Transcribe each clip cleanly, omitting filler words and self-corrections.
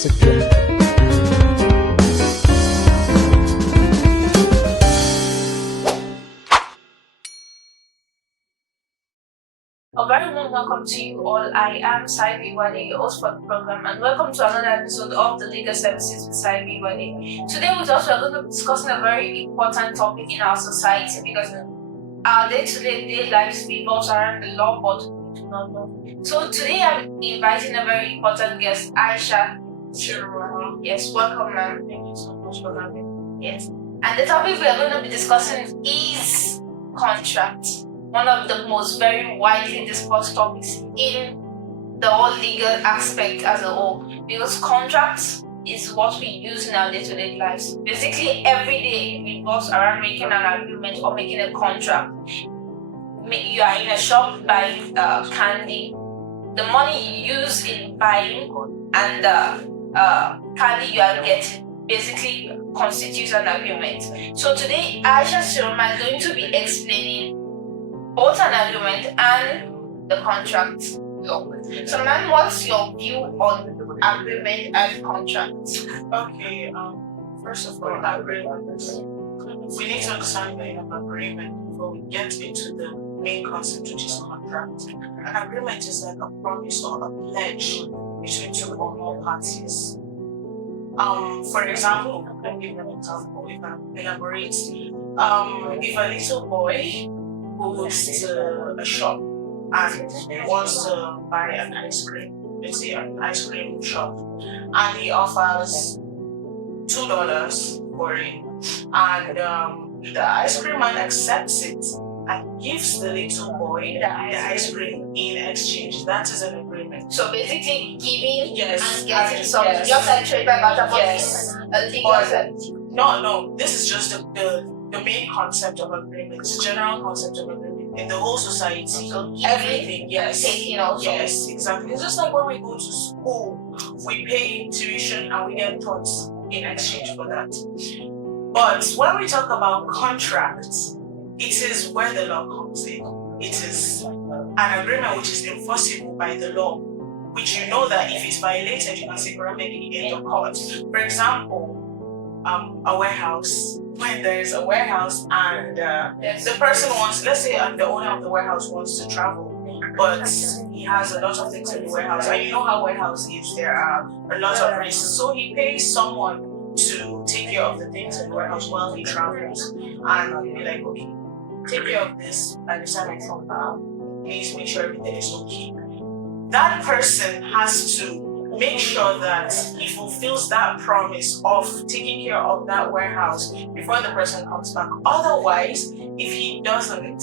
secure. A very warm welcome to you all. I am Saibi Wale, your host for the program, and welcome to another episode of the Legal Services with Saibi Wale. Today with us, we are going to be discussing a very important topic in our society because our day-to-day lives revolves around the law, but we do not know. So today I'm inviting a very important guest, Aisha. Sure. Yes, welcome, ma'am. Thank you so much for having me. Yes. And the topic we are going to be discussing is contract. One of the most very widely discussed topics in the whole legal aspect as a whole, because contracts is what we use in our day-to-day lives. Basically, every day revolves around making an agreement or making a contract. You are in a shop buying candy. The money you use in buying and the candy you are getting basically constitutes an agreement. So today, Aisha Siroma is going to be explaining both an agreement and the contract law. So, ma'am, what's your view on agreement and contract? Okay, first of all, agreements. We need to understand the meaning of agreement before we get into the main concept, which is contract. An agreement is like a promise or a pledge between two or more parties. For example, I'll give you an example if I elaborate. If a little boy goes to a shop and wants to buy an ice cream, let's say an ice cream shop, and he offers $2 for it, and the ice cream man accepts it and gives the little boy the ice cream in exchange. That is an agreement. So basically, giving Yes, and getting and something, yes. just like trade by barter, but Yes. in a legal sense. No, this is just the main concept of agreement, the general concept of agreement in the whole society. So Everything, yes. taking also. Yes, exactly. It's just like when we go to school, we pay tuition and we get taught in exchange for that. But when we talk about contracts, it is where the law comes in. It is an agreement which is enforceable by the law, which you know that if it's violated, you can seek remedy in the court. For example, a warehouse. When there is a warehouse and the person wants, let's say the owner of the warehouse wants to travel, but he has a lot of things in the warehouse, and you know how warehouse is, there are a lot of risks. So he pays someone to take care of the things in the warehouse while he travels, and he'll be like, okay, take care of this by the time I come back. Please make sure everything is okay. That person has to make sure that he fulfills that promise of taking care of that warehouse before the person comes back. Otherwise, if he doesn't,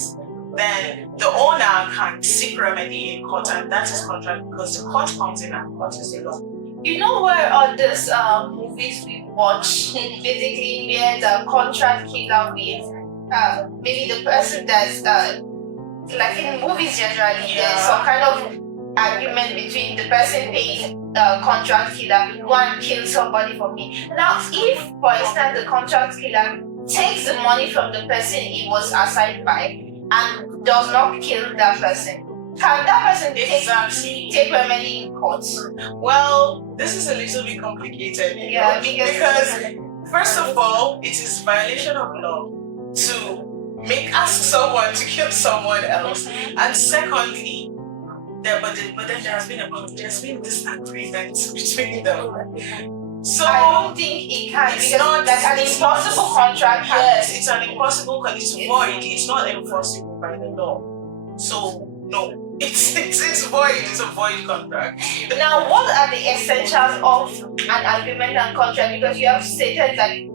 then the owner can seek remedy in court, and that is contract, because the court comes in and court is the law. You know where all these movies we watch, basically where the contract killer will, maybe the person that's like in movies generally, there's some kind of agreement between the person paying the contract killer go and kill somebody for me. Now, if for instance the contract killer takes the money from the person he was assigned by and does not kill that person, can that person take remedy in court? Well, this is a little bit complicated, Yeah, because first of all, it is violation of law to ask someone to kill someone else, and secondly, but then there's been this agreement between them. So I don't think it can, it's because not like an impossible contract. Yes, it's an impossible because it's void. It's not enforceable by the law. So no, it's void. It's a void contract. Now, what are the essentials of an agreement and contract? Because you have stated like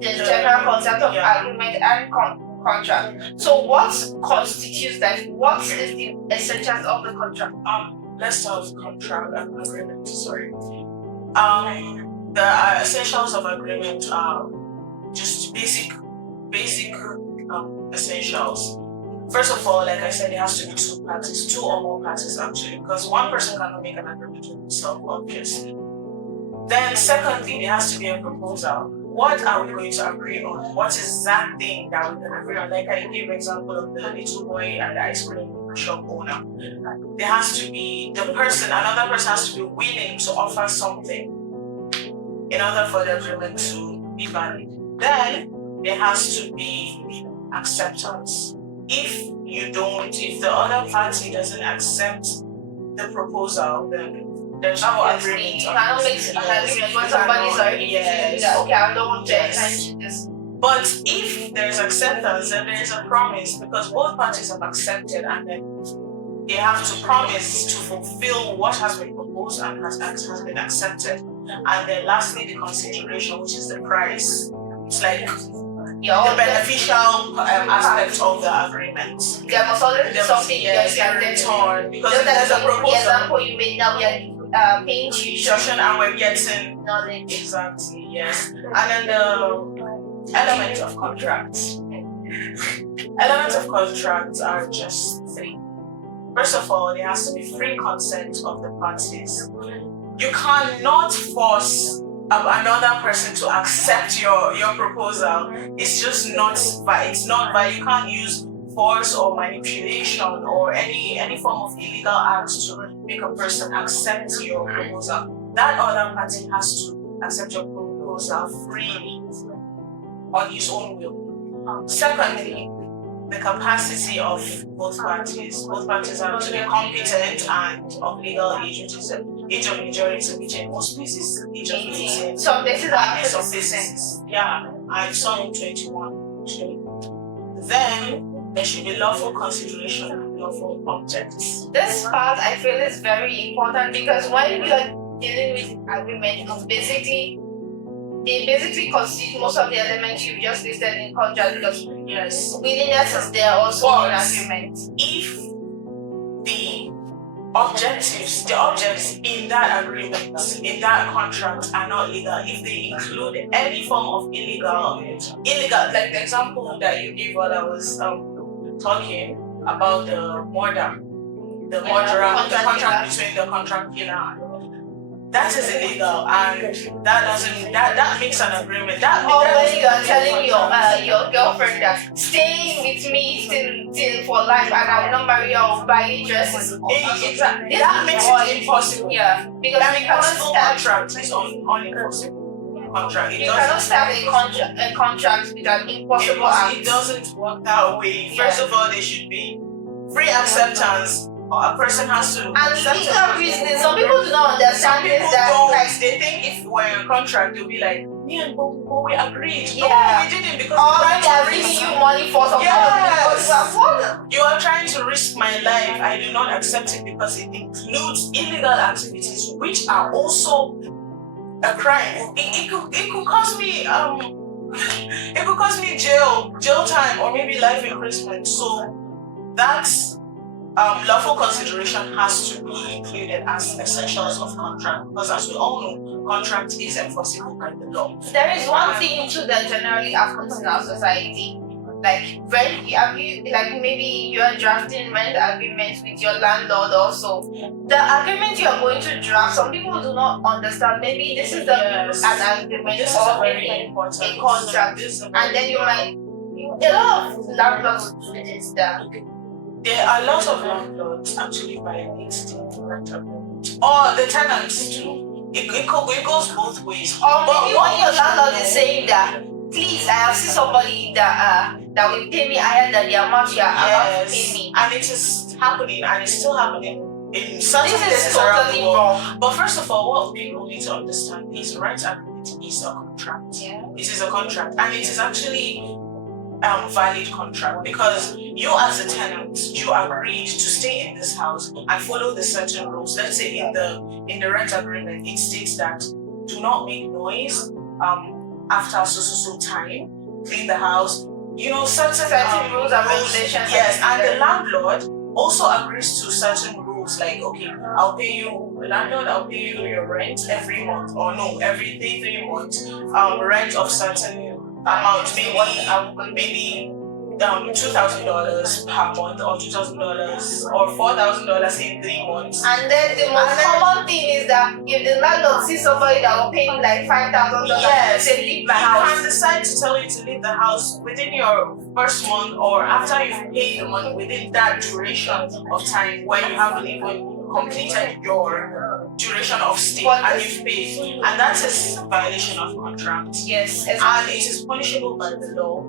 the general concept of agreement and contract. So what constitutes that? What is the essentials of the contract? Let's start with contract and agreement. Sorry. The essentials of agreement are just basic essentials. First of all, like I said, it has to be two parties, two or more parties actually, because one person cannot make an agreement with himself, obviously. Then secondly, there has to be a proposal. What are we going to agree on? What is that thing that we can agree on? Like I gave example of the little boy and the ice cream shop owner. There has to be another person has to be willing to offer something in order for the agreement to be valid. Then there has to be acceptance. If the other party doesn't accept the proposal, then there's no agreement. You cannot make an agreement when somebody's already feeling that, okay, I don't want to enter this. But if there's acceptance, then there is a promise, because both parties have accepted, and then they have to promise to fulfill what has been proposed and has been accepted. And then lastly, the consideration, which is the price. It's like the beneficial aspect of the agreement. There must always be something you guys can return, because just there's a proposal. The example you made now, we are paying tuition And we're getting knowledge. Exactly, yes. And then the element of contracts. Elements of contracts are just three. First of all, there has to be free consent of the parties. You cannot force another person to accept your proposal. It's just not valid. You can't use force or manipulation or any form of illegal acts to make a person accept your proposal. That other party has to accept your proposal freely on his own will. Secondly, the capacity of both parties. Both parties have to be competent and of legal age, which is age of majority, which in most places age of 18. Some places are in some places, and some 21 actually. Then there should be lawful consideration and lawful objects. This part I feel is very important, because when you are dealing with agreement, they basically constitute most of the elements you just listed in contract, because willingness is there also in agreement. If the objects in that agreement, in that contract are not legal, if they include any form of illegal, like the example that you gave while I was talking about the contract between the contract killer and that is illegal, and that makes an agreement. When you are telling your girlfriend that stay with me till for life, and I will not marry you, I will buy you dresses. That makes it impossible. Yeah, because an impossible contract is impossible contract. You cannot start a contract with an impossible act. It doesn't work that way. First of all, there should be free acceptance. A person has to. And legal reasoning. Some people do not understand this. They think if we're in a contract, they'll be like, yeah, but we agreed. Yeah. No, we didn't, because they are giving you money for something. Yes. You are trying to risk my life. I do not accept it because it includes illegal activities, which are also a crime. It could cost me it could cost me jail time, or maybe life imprisonment. So that's lawful consideration has to be included as essentials of contract, because as we all know, contract is enforceable by the law. There is one thing too that generally happens in our society. Like maybe you are drafting rent agreements with your landlord also. The agreement you are going to draft, some people do not understand. Maybe this is an agreement this or is a very important a contract. And then you might, a lot of landlords do this that. There are lots of landlords actually violate the rent agreement. Or the tenants too. It goes both ways. Or maybe when your landlord is saying that, please, I have seen somebody that will pay me higher than the amount you are about to pay me. And it is happening, and it's still happening in certain places around the world. Wrong. But first of all, what people need to understand is rent agreement is a contract. Yeah. It is a contract, and it is actually valid contract, because you as a tenant, you agreed to stay in this house and follow the certain rules. Let's say in the rent agreement, it states that do not make noise after so time, clean the house, certain rules and regulations. Yes, and the landlord also agrees to certain rules, like, okay, I'll pay you your rent every month, or no, every 3 months, rent of certain amount, maybe $2,000 per month, or $2,000 or $4,000 in 3 months. And then the most common thing is that if the landlord sees somebody that will pay him like $5,000, say leave my house. He can decide to tell you to leave the house within your first month, or after you've paid the money, within that duration of time where you haven't even completed your duration of stay But and you've paid, and that is violation of contract. Yes, And exactly. it is punishable by the law.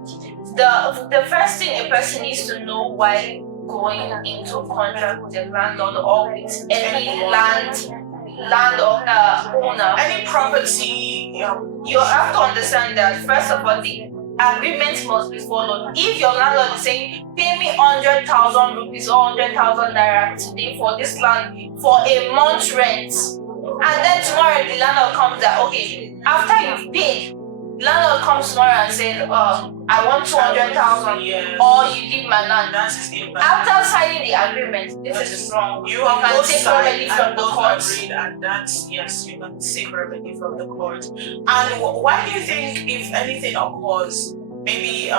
The first thing a person needs to know while going into a contract with a landlord or with any land or owner, Any property, you have to understand that first of all the agreement must be followed. If your landlord is saying pay me 100,000 rupees or 100,000 naira today for this land for a month's rent, and then tomorrow the landlord comes that okay, after you've paid, the landlord comes tomorrow and says I want 200,000 yes, or you leave my land. that is impact. After signing the agreement, this is wrong. You have can both take signed remedy and from the both courts. agreed, and that's, yes, you can seek remedy from the court. And why do you think, if anything occurs, maybe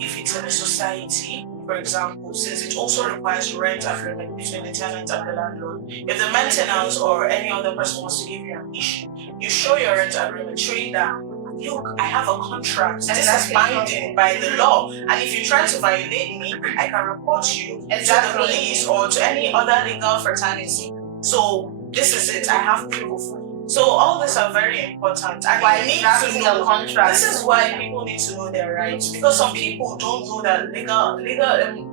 if it's in a society, for example, since it also requires rent agreement between the tenant and the landlord, if the maintenance or any other person wants to give you an issue, you show your rent agreement showing that, look, I have a contract. This is binding by the law. And if you try to violate me, I can report you to the police or to any other legal fraternity. So this is it. I have proof. So all these are very important. And Why you need drafting to the know. contract? This is why people need to know their rights, because some people don't know that legal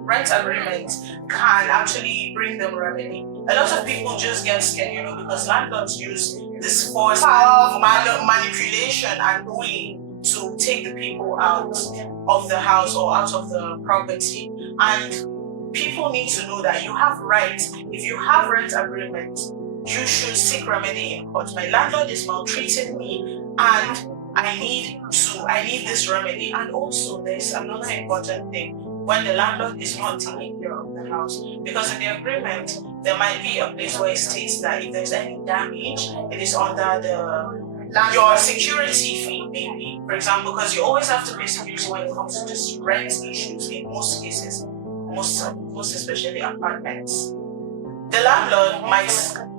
rent agreement can actually bring them remedy. A lot of people just get scared, because landlords use this force and manipulation and bullying to take the people out of the house or out of the property. And people need to know that you have rights. If you have rent agreement, you should seek remedy in court. My landlord is maltreating me and I need this remedy. And also there's another important thing, when the landlord is not taking care of the house, because in the agreement there might be a place where it states that if there's any damage, it is under your security fee, maybe, for example, because you always have to pay security when it comes to just rent issues in most cases, most especially apartments. The landlord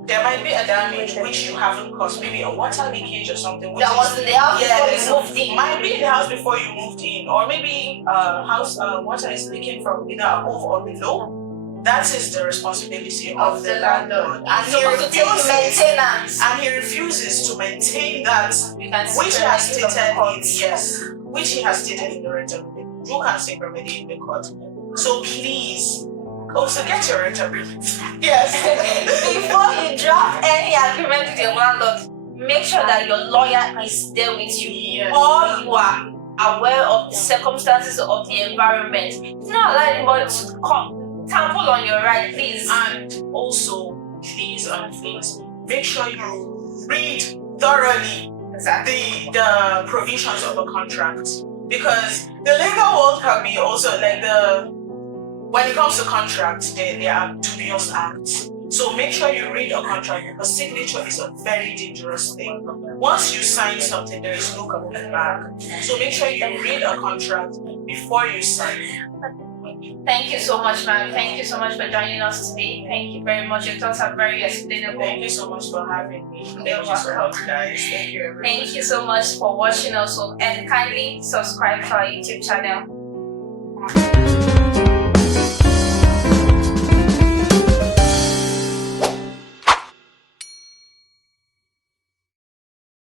there might be a damage which you haven't caused, maybe a water leakage or something. That was in the house before you moved in. Might be in the house before you moved in, or maybe house water is leaking from either above or below. That is the responsibility of the landlord. And he refuses to maintain that, which he has stated which he has stated in the rent agreement. You can seek remedy in the court. So please, also get your rent agreement. Yes. Before you draft any agreement with your landlord, make sure that your lawyer is there with you. Yes. Or you are aware of the circumstances of the environment. Do not allow anybody to trample on your right, please. And also, please, make sure you read thoroughly the provisions of a contract. Because the legal world can be also like when it comes to contracts, there are dubious acts. So make sure you read a contract, because signature is a very dangerous thing. Once you sign something, there is no coming back. So make sure you read a contract before you sign. Thank you so much, ma'am. Thank you so much for joining us today. Thank you very much. Your thoughts are very explainable. Thank you so much for having me. Thank you so much, guys. Thank you, everyone. Thank you so much for watching us, and kindly subscribe to our YouTube channel.